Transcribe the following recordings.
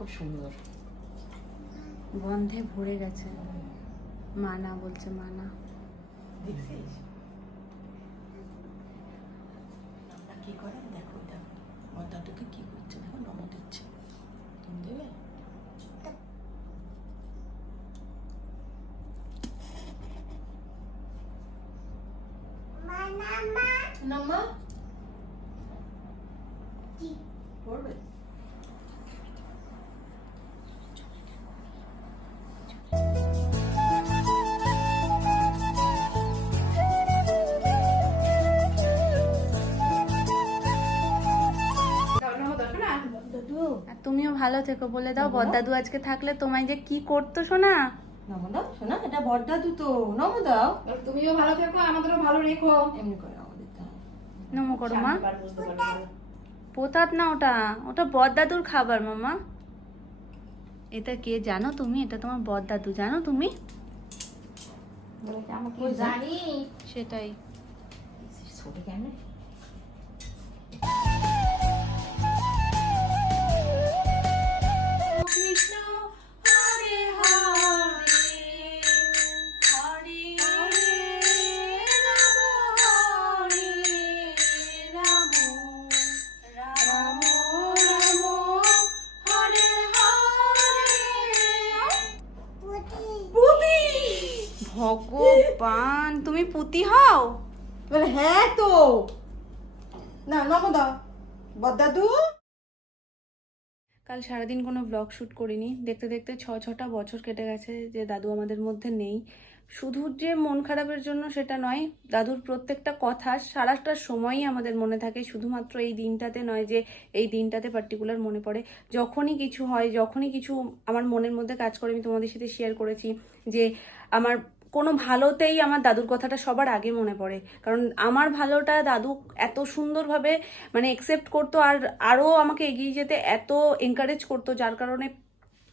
খুব সুন্দর। গন্ধে ভরে গেছে। মানা বলছে, মানা। দেখছিস আমরা কি করে? দেখো দেখো মদাটাকে কি করছে, দেখো নম দিচ্ছে। তুমি দেবে? নামা পড়বে। আর তুমিও ভালো থেকো বলে দাও। বড়দাদু আজকে থাকলে তোমায় যে কি করতো শোনা। নম দাও শোনা, এটা বড়দাদু তো। নম দাও। তুমিও ভালো থেকো, আমাদেরও ভালো রেখো। এমনি করে আমাদের তো। নমো করো মা। পোতাত না, ওটা ওটা বড়দাদুর খাবার মামা। এটা কে জানো তুমি? এটা তোমার বড়দাদু, জানো তুমি? আমাকে জানি সেটাই। ছোট কেন? কৃষ্ণ হরে হরে হরে রাম হরে রাম রাম রাম হরে হরে। ভগবান, তুমি পুতি হও? বলে হ্যাঁ তো। না নম দাও বড়দাদু। কাল সারাদিন কোনো ব্লগ শ্যুট করিনি। দেখতে দেখতে 6টা বছর কেটে গেছে যে দাদু আমাদের মধ্যে নেই। শুধু যে মন খারাপের জন্য সেটা নয়, দাদুর প্রত্যেকটা কথা সারাটা সময়ই আমাদের মনে থাকে। শুধুমাত্র এই দিনটাতে নয় যে এই দিনটাতে পার্টিকুলার মনে পড়ে। যখনই কিছু হয়, যখনই কিছু আমার মনের মধ্যে কাজ করে, আমি তোমাদের সাথে শেয়ার করেছি যে আমার কোনো ভালোতেই আমার দাদুর কথাটা সবার আগে মনে পড়ে। কারণ আমার ভালোটা দাদু এত সুন্দরভাবে মানে অ্যাকসেপ্ট করতো, আর আরও আমাকে এগিয়ে যেতে এত এনকারেজ করতো, যার কারণে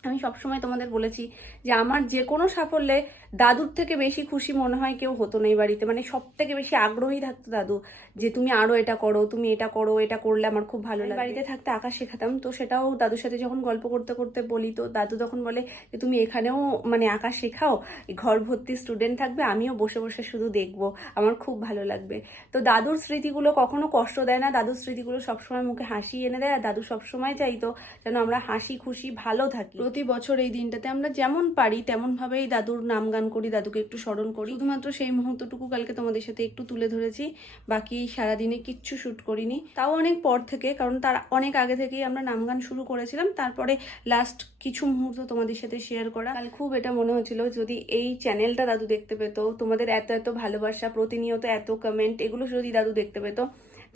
আমি সবসময় তোমাদের বলেছি যে আমার যে কোনো সাফল্যে দাদুর থেকে বেশি খুশি মনে হয় কেউ হতো না এই বাড়িতে। মানে সব থেকে বেশি আগ্রহী থাকতো দাদু যে তুমি আরো এটা করো, তুমি এটা করো, এটা করলে আমার খুব ভালো লাগে। বাড়িতে থাকতে আঁকা শেখাতাম, তো সেটাও দাদুর সাথে যখন গল্প করতে করতে বলি, তো দাদু তখন বলে যে তুমি এখানেও মানে আঁকা শেখাও, ঘর ভর্তি স্টুডেন্ট থাকবে, আমিও বসে বসে শুধু দেখবো, আমার খুব ভালো লাগবে। তো দাদুর স্মৃতিগুলো কখনো কষ্ট দেয় না, দাদুর স্মৃতিগুলো সবসময় মুখে হাসি এনে দেয়। আর দাদু সবসময় চাইতো যেন আমরা হাসি খুশি ভালো থাকি। প্রতি বছর এই দিনটাতে আমরা যেমন পারি তেমন ভাবেই দাদুর নাম গান করি, দাদুকে একটু স্মরণ করি। শুধুমাত্র সেই মুহূর্তটুকু কালকে তোমাদের সাথে একটু তুলে ধরেছি, বাকি সারাদিনে কিচ্ছু শ্যুট করিনি। তাও অনেক পর থেকে, কারণ তার অনেক আগে থেকেই আমরা নাম গান শুরু করেছিলাম, তারপরে লাস্ট কিছু মুহূর্ত তোমাদের সাথে শেয়ার করা। কাল খুব এটা মনে হচ্ছিল যদি এই চ্যানেলটা দাদু দেখতে পেতো, তোমাদের এত এত ভালোবাসা, প্রতিনিয়ত এত কমেন্ট, এগুলো যদি দাদু দেখতে পেতো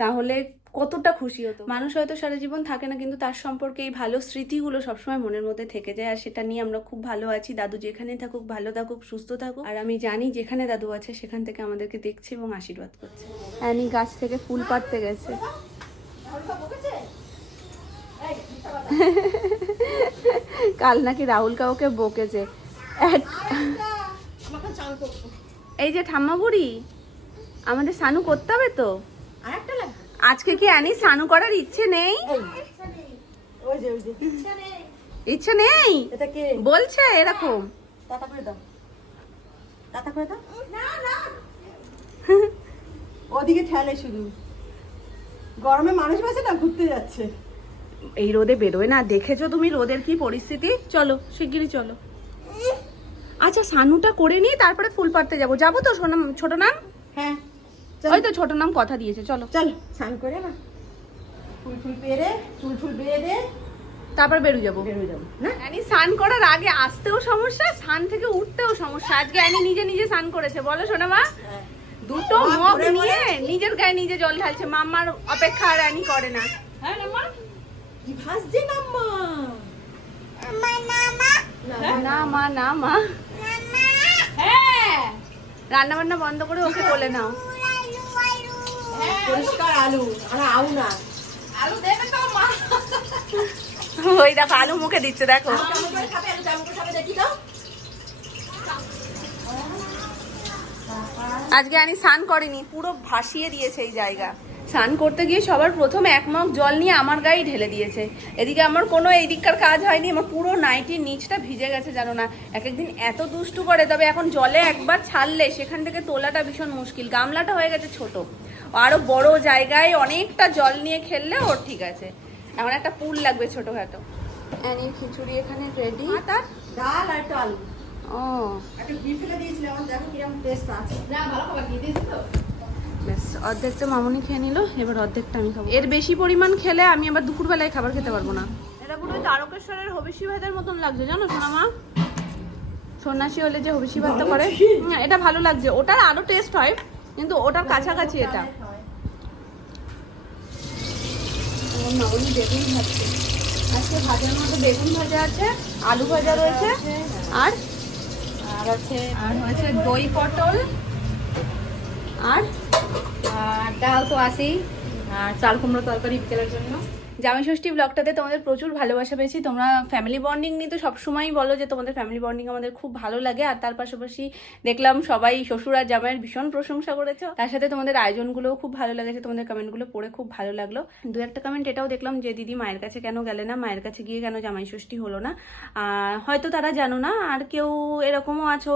তাহলে কতটা খুশি হতো। মানুষ হয়তো সারা জীবন থাকে না, কিন্তু তার সম্পর্কে এই ভালো স্মৃতিগুলো সবসময় মনের মধ্যে থেকে যায়, আর সেটা নিয়ে আমরা খুব ভালো আছি। দাদু যেখানে থাকুক ভালো থাকুক, সুস্থ থাকুক। আর আমি জানি যেখানে দাদু আছে সেখান থেকে আমাদেরকে দেখছে এবং আশীর্বাদ করছে। অ্যানি গাছ থেকে ফুল পাড়তে গেছে। কাল নাকি রাহুল কাউকে বকেছে। এই যে ঠাম্মা বুড়ি, আমাদের স্নানু করতে হবে তো। আজকে কি অ্যানি স্নানু করার ইচ্ছে নেই? ইচ্ছে নেই বলছে এরকম। ওদিকে ঠেলে শুধু, গরমে মানুষ বাসে না, ঘুরতে যাচ্ছে। এই রোদে বেরোয় না, দেখেছো তুমি রোদের কি পরিস্থিতি। চলো শিগগিরই চলো। আচ্ছা স্নানুটা করে নিয়ে তারপরে ফুল পাড়তে যাবো। যাবো তো ছোট নাম? হ্যাঁ ওই তো ছোট নাম কথা দিয়েছে। চলো চল স্নান করে না, ফুল ফুল পেরে চুল ফুল বেঁধে তারপর বেরো যাবো না। অ্যানি স্নান করার আগে আসতেও সমস্যা, স্নান থেকে উঠতেও সমস্যা। আজকে অ্যানি নিজে নিজে স্নান করেছে, বলো শোনা মা। দুটো মগ নিয়ে নিজের গায়ে নিজে জল ঢালছে। মাম্মার অপেক্ষা আর অ্যানি করে না। হ্যাঁ মাম্মা কি ভাসছে নাম্মা? না মা, না মা। হ্যাঁ রান্না বান্না বন্ধ করে ওকে বলে নাও। পরিষ্কার আলু, আর আউ না আলু দেবে তো মা? ওই দেখো আলু মুখে দিচ্ছে, দেখো। আজকে আমি স্নান করিনি, পুরো ভাসিয়ে দিয়েছে এই জায়গা। স্নান করতে গিয়ে সবার প্রথম এক মগ জল নিয়ে আমার গায়ে ঢেলে দিয়েছে। এদিকে আমার কোনো এইদিককার কাজ হয়নি, আমার পুরো নাইটির নিচটা ভিজে গেছে জানো না। এক একদিন এত দুষ্টু করে, তবে এখন জলে একবার ছাড়লে সেখান থেকে তোলাটা ভীষণ মুশকিল। গামলাটা হয়ে গেছে ছোট, আরো বড় জায়গায় অনেকটা জল নিয়ে খেললে ওর ঠিক আছে। এখন একটা পুল লাগবে ছোটখাটো। অ্যানির খিচুড়ি এখানে রেডি। তার ডাল আর একটু আলু ও একটা ঘি ফেলে দিয়েছিলাম, দেখো কিরকম টেস্ট আছে। না ভালো খাবার দিয়ে দিয়েছি তো। বেশ, অর্ধেকটা মামুনি খেয়ে নিল, এবার অর্ধেকটা আমি খাবো। এর বেশি পরিমাণ খেলে আমি আবার দুপুরবেলায় খাবার খেতে পারবো না। এটা পুরো তারকেশ্বরের হবিষি ভাতের মতন লাগছে জানো সোনা মা। সন্ন্যাসী হলে যে হবিষি ভাতটা করে এটা ভালো লাগছে, ওটার আরো টেস্ট হয় কিন্তু ওটার কাছাকাছি এটা। মামুনি বেগুন ভাজছে আজকে, ভাজার মতো বেগুন ভাজা আছে, আলু ভাজা রয়েছে, আর আর হয়েছে দই পটল, আর ডাল তো আছেই, আর চাল কুমড়ো তরকারি বিকেলের জন্য। জামাই ষষ্ঠী ব্লগটাতে তোমাদের প্রচুর ভালোবাসা পেয়েছি। তোমরা ফ্যামিলি বন্ডিং নিয়ে তো সবসময়ই বলো যে তোমাদের ফ্যামিলি বন্ডিং আমাদের খুব ভালো লাগে, আর তার পাশাপাশি দেখলাম সবাই শ্বশুর আর জামাইয়ের ভীষণ প্রশংসা করেছো। তার সাথে তোমাদের আয়োজনগুলোও খুব ভালো লেগেছে, তোমাদের কমেন্টগুলো পড়ে খুব ভালো লাগলো। দু একটা কমেন্ট এটাও দেখলাম যে দিদি মায়ের কাছে কেন গেলে না, মায়ের কাছে গিয়ে কেন জামাই ষষ্ঠী হলো না। হয়তো তারা জানো না, আর কেউ এরকমও আছো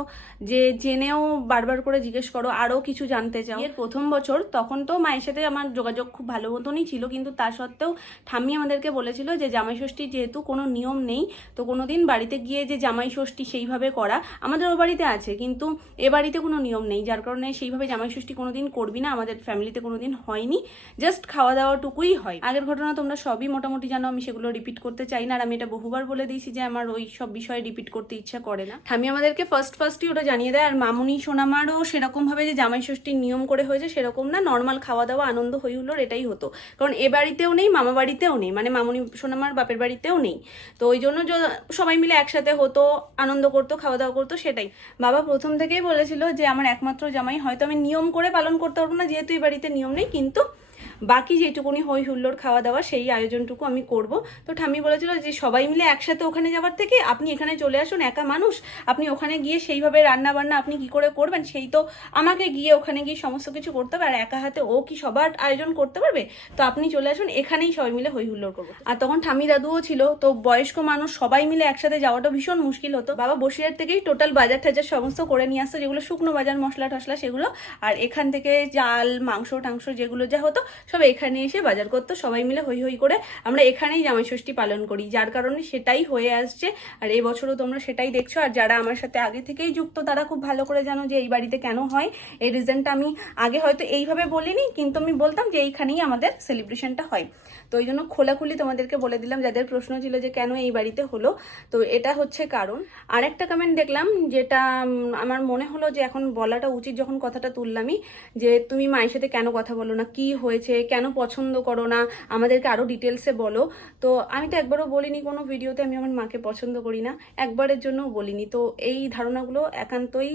যে জেনেও বারবার করে জিজ্ঞেস করো, আরও কিছু জানতে চাও। এর প্রথম বছর তখন তো মায়ের সাথে আমার যোগাযোগ খুব ভালো মতনই ছিল, কিন্তু তা সত্ত্বেও ঠাম্মি আমাদেরকে বলেছিল যে জামাই ষষ্ঠীর যেহেতু কোনো নিয়ম নেই, তো কোনোদিন বাড়িতে গিয়ে যে জামাই ষষ্ঠী সেইভাবে করা, আমাদের ও বাড়িতে আছে কিন্তু এ বাড়িতে কোনো নিয়ম নেই, যার কারণে সেইভাবে জামাই ষষ্ঠী কোনোদিন করবি না, আমাদের ফ্যামিলিতে কোনোদিন হয়নি, জাস্ট খাওয়া দাওয়াটুকুই হয়। আগের ঘটনা তোমরা সবই মোটামুটি জানো, আমি সেগুলো রিপিট করতে চাই না, আর আমি এটা বহুবার বলে দিয়েছি যে আমার ওই সব বিষয়ে রিপিট করতে ইচ্ছা করে না। ঠাম্মি আমাদেরকে ফার্স্টই ওটা জানিয়ে দেয়, আর মামুনি সোনামারও সেরকম ভাবে যে জামাই ষষ্ঠীর নিয়ম করে হয়েছে সেরকম না, নর্মাল খাওয়া দাওয়া আনন্দ হই হুল্লোড় এটাই হতো। কারণ এ বাড়িতেও নেই, মামা বাড়িতেও নেই, মানে মামুনি সোনামার বাপের বাড়িতেও নেই, তো ওই জন্য সবাই মিলে একসাথে হতো, আনন্দ করতো, খাওয়া দাওয়া করতো, সেটাই। বাবা প্রথম থেকেই বলেছিল যে আমার একমাত্র জামাই, হয়তো আমি নিয়ম করে পালন করতে পারবো না যেহেতু এই বাড়িতে নিয়ম নেই, কিন্তু বাকি যেটুকুনি হই হুল্লোড় খাওয়া দাওয়া সেই আয়োজনটুকু আমি করব। তো ঠাম্মি বলেছিল যে সবাই মিলে একসাথে ওখানে যাওয়ার থেকে আপনি এখানে চলে আসুন, একা মানুষ, আপনি ওখানে গিয়ে সেইভাবে রান্না বান্না আপনি কি করে করবেন, সেই তো আমাকে গিয়ে ওখানে গিয়ে সমস্ত কিছু করতে হবে, আর একা হাতে ও কি সবার আয়োজন করতে পারবে, তো আপনি চলে আসুন, এখানেই সবাই মিলে হই হুল্লোড় করবো। আর তখন ঠাম্মি দাদুও ছিল, তো বয়স্ক মানুষ সবাই মিলে একসাথে যাওয়াটা ভীষণ মুশকিল হতো। বাবা বসিরহাট থেকেই টোটাল বাজার টাজার সমস্ত করে নিয়ে আসতো, যেগুলো শুকনো বাজার, মশলা টশলা সেগুলো, আর এখান থেকে চাল মাংস টাংস যেগুলো যা হতো সব এখানে এসে বাজার করতো, সবাই মিলে হই হই করে আমরা এখানেই জামাই ষষ্ঠী পালন করি, যার কারণে সেটাই হয়ে আসছে, আর এই বছরও তোমরা সেটাই দেখছো। আর যারা আমার সাথে আগে থেকেই যুক্ত তারা খুব ভালো করে জানো যে এই বাড়িতে কেন হয়, এই রিজনটা আমি আগে হয়তো এইভাবে বলিনি, কিন্তু আমি বলতাম যে এইখানেই আমাদের সেলিব্রেশনটা হয়, তো ওই জন্য খোলাখুলি তোমাদেরকে বলে দিলাম, যাদের প্রশ্ন ছিল যে কেন এই বাড়িতে হলো, তো এটা হচ্ছে কারণ। আর একটা কমেন্ট দেখলাম যেটা আমার মনে হলো যে এখন বলাটা উচিত, যখন কথাটা তুললামই, যে তুমি মায়ের সাথে কেন কথা বলো না, কি হয়েছে, কেন পছন্দ করো না, আমাদেরকে আরো ডিটেলসে বলো। তো আমি তো একবারও বলিনি কোনো ভিডিওতে আমি আমার মাকে পছন্দ করি না, একবারের জন্য বলিনি। তো এই ধারণাগুলো একান্তই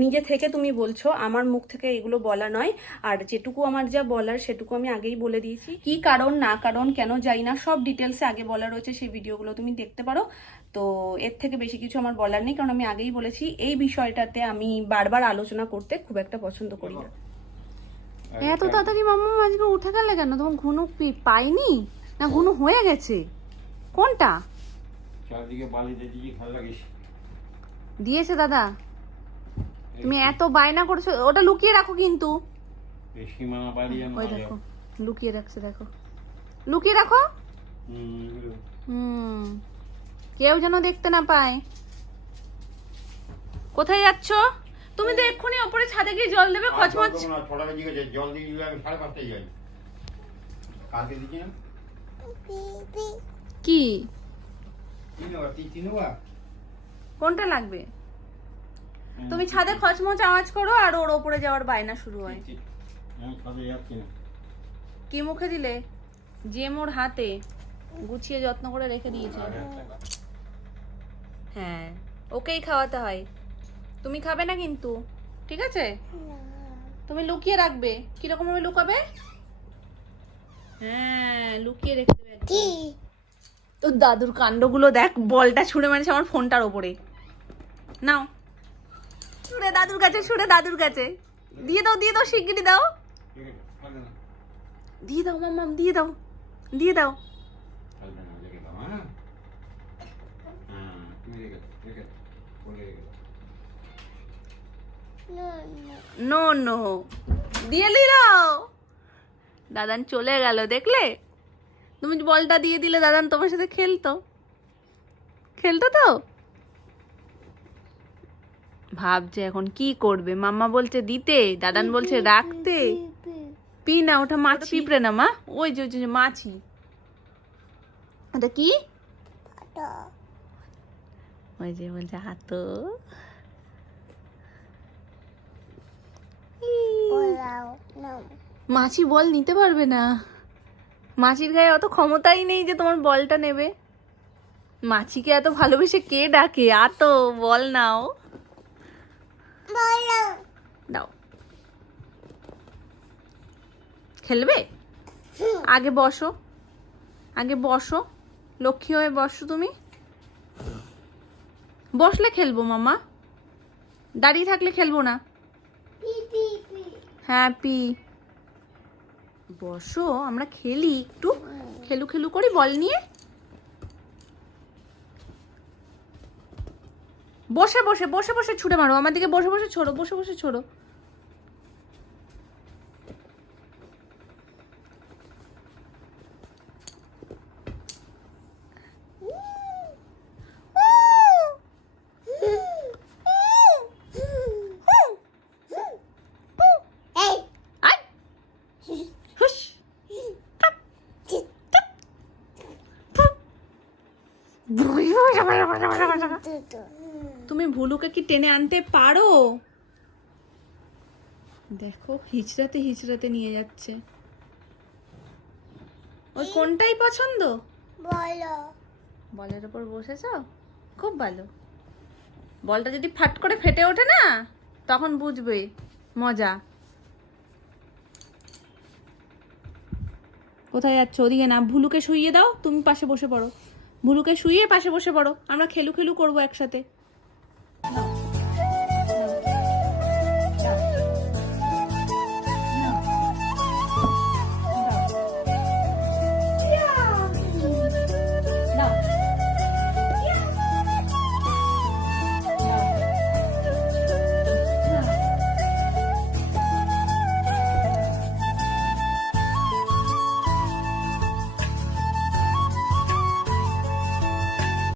নিজে থেকে তুমি বলছো, আমার মুখ থেকে এগুলো বলা নয়, আর যেটুকু আমার যা বলার সেটুকু আমি আগেই বলে দিয়েছি। কি কারণ না কারণ কেন যাই না সব ডিটেলসে আগে বলা রয়েছে, সেই ভিডিওগুলো তুমি দেখতে পারো। তো এর থেকে বেশি কিছু আমার বলার নেই, কারণ আমি আগেই বলেছি এই বিষয়টাতে আমি বারবার আলোচনা করতে খুব একটা পছন্দ করি না। এত তাড়াতাড়ি মাম্মা আজকে উঠে গেলে কেন? তোমার ঘুনু পাইনি না ঘুনু হয়ে গেছে? কোনটা চারদিকে বালি দিয়েছি, ভালো লাগিস দিয়েছে দাদা? তুমি এত বায়না করছো, ওটা লুকিয়ে রাখো কিন্তু। সীমানা বাড়ি ওই দেখো লুকিয়ে রাখছে, দেখো লুকিয়ে রাখো, কেউ যেন দেখতে না পায়। কোথায় যাচ্ছ তুমি? তো এক্ষুনি ওপরে ছাদে গিয়ে জল দেবে, খচমচ। জল দিয়ে আমি 5:30 যাই, কালকে দিচ্ছি না কি তিনবার কোনটা লাগবে? তুমি ছাদে খচমচ আওয়াজ করো আর ওর ওপরে যাওয়ার বায়না শুরু হয়। কি মুখে দিলে? যে মোর হাতে গুছিয়ে যত্ন করে রেখে দিয়েছে। হ্যাঁ ওকেই খাওয়াতে হয়, তুমি খাবে না কিন্তু, ঠিক আছে? তুমি লুকিয়ে রাখবে। কিরকম ভাবে লুকাবে? হ্যাঁ লুকিয়ে রেখে দেবে। তো দাদুর কাণ্ডগুলো দেখ, বলটা ছুঁড়ে মারছে আমার ফোনটার ওপরে। নাও ছুঁড়ে দাদুর কাছে, ছুঁড়ে দাদুর কাছে দিয়ে দাও, দিয়ে দাও, শিগগিরই দাও। দিয়ে দাও মাম্মাম, দিয়ে দাও, দিয়ে দাও। খেলবে না, রেখে দাও, হ্যাঁ? হ্যাঁ, তুমি রেখে দাও, রেখে দাও, বলে রেখে দাও। নো নো, দিয়ে দিলাও। দাদান চলে গেল, দেখলে? তুমি বলটা দিয়ে দিলে দাদান তোমার সাথে খেলতো, খেলতো তো। ভাবছে এখন কি করবে, মাম্মা বলছে দিতে, দাদান বলছে রাখতে। পি না, ওটা মাছ পিঁপড়ে না মা, ওই যে ওই যে মাছি। ওটা কি? ওই যে বলছে হাতো। মাছি বল নিতে পারবে না, মাছির গায়ে অত ক্ষমতাই নেই যে তোমার বলটা নেবে। মাছিকে এত ভালোবেসে কে ডাকে? আতো বল নাও, দাও। খেলবে? আগে বসো, আগে বসো, লক্ষ্মী হয়ে বসো তুমি। বসলে খেলবো মামা, দাঁড়িয়ে থাকলে খেলবো না। হ্যাঁ পি, বসো, আমরা খেলি একটু, খেলু খেলু করি বল নিয়ে। বসে বসে বসে বসে ছুটে মারো আমার দিকে, বসে বসে ছোড়ো, বসে বসে ছোড়ো। তুমি ভুলুকে কি টেনে আনতে পারো? দেখো হিচড়াতে হিচড়াতে নিয়ে যাচ্ছে। ওই কোনটাই পছন্দ? বলের উপর বসেছ, খুব ভালো। বলটা যদি ফাট করে ফেটে ওঠে না, তখন বুঝবে মজা। কোথায় যাচ্ছ? ওদিকে না, ভুলুকে শুইয়ে দাও, তুমি পাশে বসে পড়ো। ভুলুকে শুইয়ে পাশে বসে পড়ো, আমরা খেলু খেলু করবো একসাথে।